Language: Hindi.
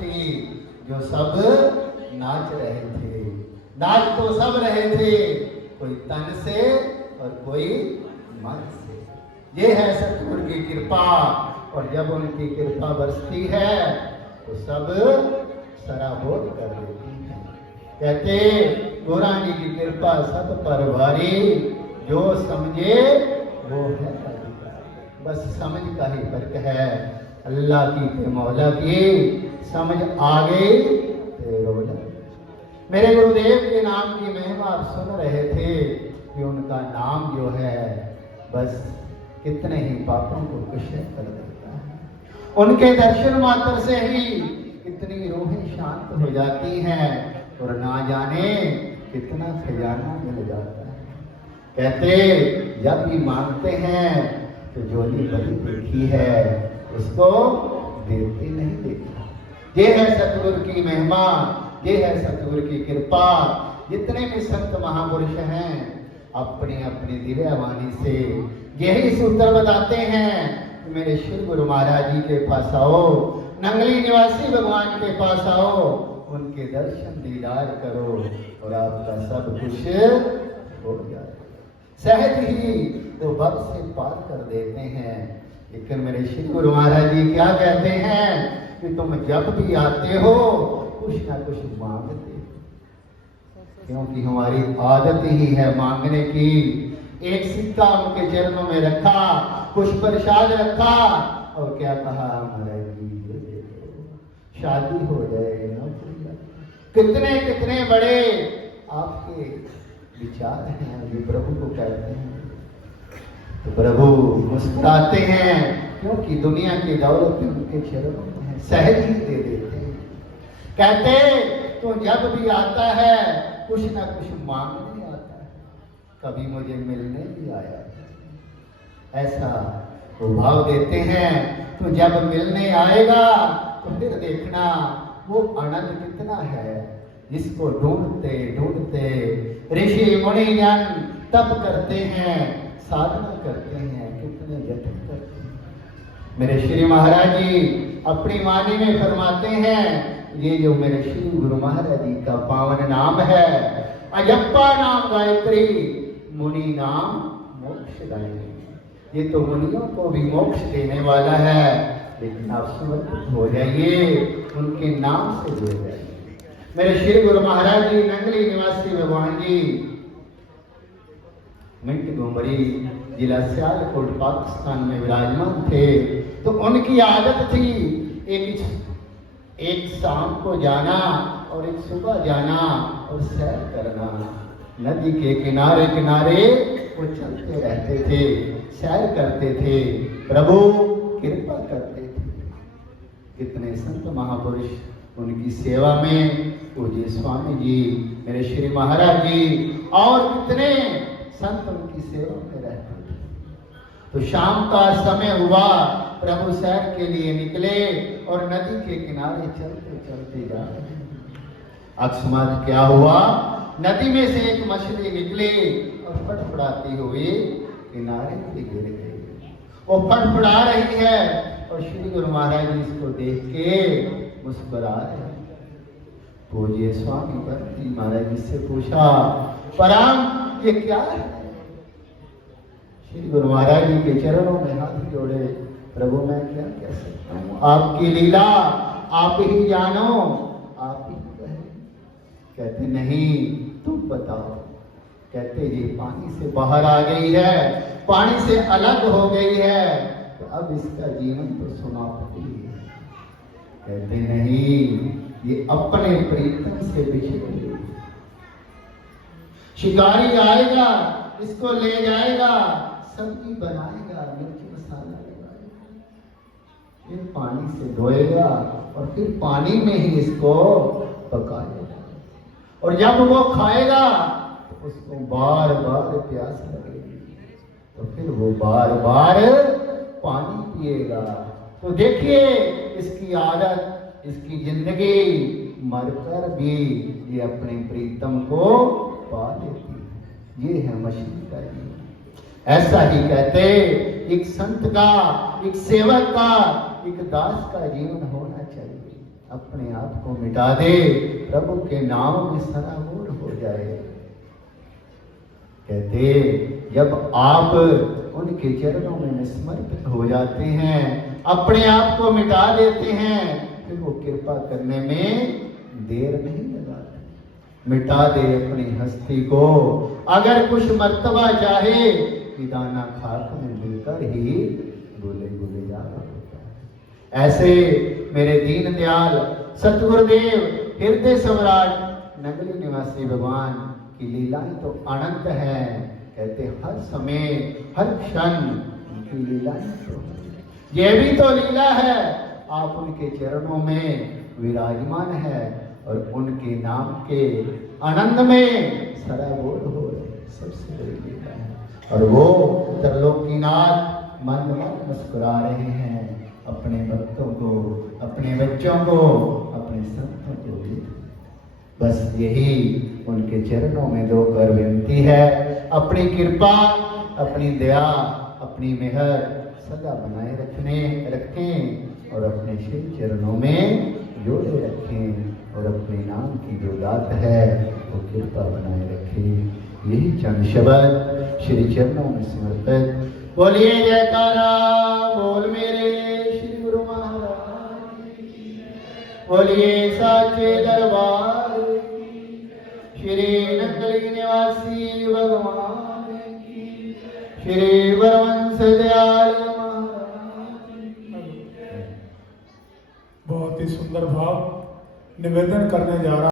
थी जो सब नाच रहे थे। नाच तो सब रहे थे, कोई तन से और कोई मन से। ये है सतगुरु की कृपा, और जब उनकी कृपा बरसती है तो सब सराबोर कर देती है। कहते गौरांगी की कृपा सब पर भारी, जो समझे वो है अधिकारी। बस समझ का ही फर्क है, अल्लाह की ते मौला की समझ आ गई तो रोला। मेरे गुरुदेव के नाम की महिमा आप सुन रहे थे कि उनका नाम जो है बस कितने ही पापों को कुशल कर देता है। उनके दर्शन मात्र से ही कितनी रूहें शांत हो जाती हैं, और ना जाने कितना खजाना मिल जाता है। कहते जब भी मांगते हैं तो जोली बड़ी देखी है, उसको देते नहीं देखा। ये है सतगुरु की महिमा, ये है सतगुरु की कृपा। जितने भी संत महापुरुष हैं अपनी अपनी दिव्य वाणी से यही सूत्र बताते हैं कि मेरे श्री गुरु महाराज जी के पास आओ, नंगली निवासी भगवान के पास आओ, उनके दर्शन दीदार करो और आपका सब कुछ हो जाए। सहज ही तो भव से पार कर देते हैं। लेकिन मेरे श्री गुरु महाराज जी क्या कहते हैं कि तुम जब भी आते हो कुछ ना कुछ मांगते, क्योंकि हमारी आदत ही है मांगने की। एक सिक्का उनके चरणों में रखा, कुछ प्रसाद रखा, और क्या कहा, महाराज जी शादी हो जाए, नौकरी। कितने कितने बड़े आपके विचार हैं जो प्रभु को कहते हैं, तो प्रभु मुस्कुराते हैं, क्योंकि दुनिया की दौलत उनके चरणों में है, सहज ही दे देते हैं। कहते तो जब भी आता है कुछ ना कुछ मांगने आता है, कभी मुझे मिलने भी आया, ऐसा वो भाव देते हैं। तो जब मिलने आएगा तो फिर देखना वो आनंद कितना है, जिसको ढूंढते ढूंढते ऋषि मुनि जन तप करते हैं, साधना करते हैं, कितने जतन करते हैं। मेरे श्री महाराज जी अपनी वाणी में फरमाते हैं, ये जो मेरे श्री गुरु महाराज जी का पावन नाम है, अयप्पा नाम गायत्री, मुनि नाम मोक्षदायिनी। ये तो मुनियों को भी मोक्ष देने वाला है, लेकिन आप समर्पित हो जाइए, उनके नाम से जुड़ जाइए। मेरे श्री गुरु महाराज जी नंगली निवासी भगवान जी मिंट घुमरी जिला सियालकोट पाकिस्तान में विराजमान थे। तो उनकी आदत थी एक शाम को जाना और एक सुबह जाना और सैर करना। नदी के किनारे किनारे वो चलते रहते थे, सैर करते थे, प्रभु कृपा करते थे। कितने संत महापुरुष उनकी सेवा में, पूज्य स्वामी जी, मेरे श्री महाराज जी और कितने संत उनकी सेवा में रहते थे। तो शाम का समय हुआ, प्रभु सैर के लिए निकले और नदी के किनारे चलते चलते जा रहे हैं। अकस्मात क्या हुआ, नदी में से एक मछली निकली और फटफड़ाती हुई किनारे पे गिर गई। वो फटफड़ा रही है और श्री गुरु महाराज जी इसको देख के मुस्कुरा रहे हैं। पूज्य स्वामी भक्ति महाराज जी से पूछा, परम ये क्या है? श्री गुरु महाराज जी के चरणों में हाथ जोड़े, प्रभु मैं क्या कह सकता हूँ, आपकी लीला आप ही जानो, आप ही कहें। कहते नहीं तुम बताओ। कहते ये पानी से बाहर आ गई है, पानी से अलग हो गई है, तो अब इसका जीवन तो समाप्ति है। कहते नहीं, ये अपने प्रीतम से बिछड़ गई। शिकारी आएगा, इसको ले जाएगा, सब्जी बनाएगा, मिर्च मसाला लगाएगा, फिर पानी से धोएगा और फिर पानी में ही इसको पकाएगा। और जब वो खाएगा तो उसको बार बार प्यास लगेगी, तो फिर वो बार बार पानी पिएगा। तो देखिए इसकी आदत, इसकी जिंदगी, मरकर भी ये अपने प्रीतम को पा लेती है। ये है मछली का जीवन। ऐसा ही कहते एक संत का, एक सेवक का, एक दास का जीवन होना चाहिए। अपने आप को मिटा दे, प्रभु के नाम में सराबोर हो जाए। कहते जब आप उनके चरणों में निस्मर्पित हो जाते हैं, अपने आप को मिटा देते हैं, फिर वो कृपा करने में देर नहीं लगाते। मिटा दे अपनी हस्ती को, अगर कुछ मर्तबा चाहे कि दाना खाक में मिलकर ही गोले गोले जा होता है। ऐसे मेरे दीन दयाल सतगुरुदेव हृदय सम्राट नगली निवासी भगवान की लीलाएं तो अनंत है। कहते हर समय हर क्षण उनकी लीलाएं तो, ये भी तो लीला है, आप उनके चरणों में विराजमान है और उनके नाम के आनंद में सराबोर हो रहे, सबसे बड़ी लीला है। और वो त्रिलोकीनाथ मंद मंद मुस्कुरा रहे हैं अपने भक्तों को, अपने बच्चों को, अपने संतों को भी। बस यही उनके चरणों में दो कर विनती है, अपनी कृपा, अपनी दया, अपनी मेहर सदा बनाए रखें और अपने शिव चरणों में जोड़े रखें और अपने नाम की जो दात है वो कृपा बनाए रखें। यही चंद शब्द श्री चरणों में समर्पित। बोलिए जयकारा बोल मेरे श्री गुरु महाराज की, बोलिए साचे दरबार की, श्री नगली निवासी भगवान की, श्री वरवंश दयाल महाराज की। बहुत ही सुंदर भाव निवेदन करने जा रहा